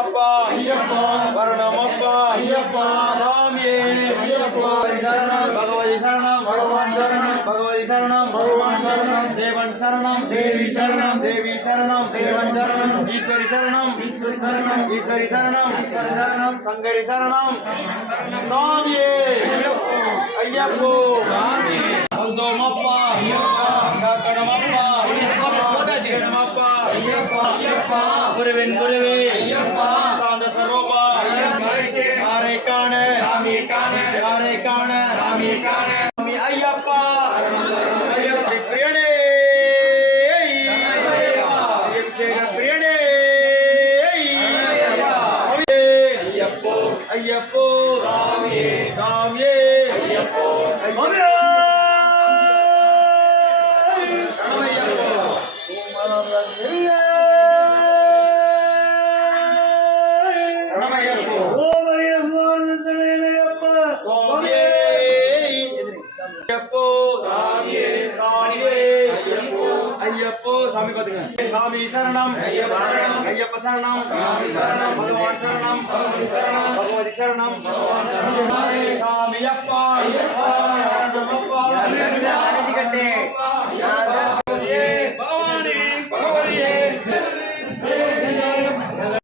ஐயப்பா. ஐயப்பா. வரணமப்பா. ஐயப்பா. சாமியே. பகவதி சரணம். பகவான் சரணம். பகவதி சரணம். பகவான் சரணம். தேவன் சரணம். தேவி சரணம். தேவி சரணம். தேவன் சரணம். ஈஸ்வரி சரணம். ஈஸ்வரி சரணம். ஈஸ்வரி சரணம். ஈஸ்வரி சரணம். சங்கரி சரணம். சாமியே. ஐயப்போ. மல்தோமப்பா காக்கணமப்பா ஐயப்பா. ஐயப்பா. குருவின் குருவே. ஐயப்பா. காண. சாமியை காண யாரை காண சாமி காண சாமி ஐயப்பா. பிரியனே. அபிஷேக பிரியனே. ஐயப்போ ஐயப்போ. சாமியே. சாமியே ஐயப்போ. ஐயப்போ சாமி பாத்துங்க. சாமி சரணம். ஐயப்ப சரணம். பகவான் சரணம். பகவதி சரணம். சாமி அப்பா.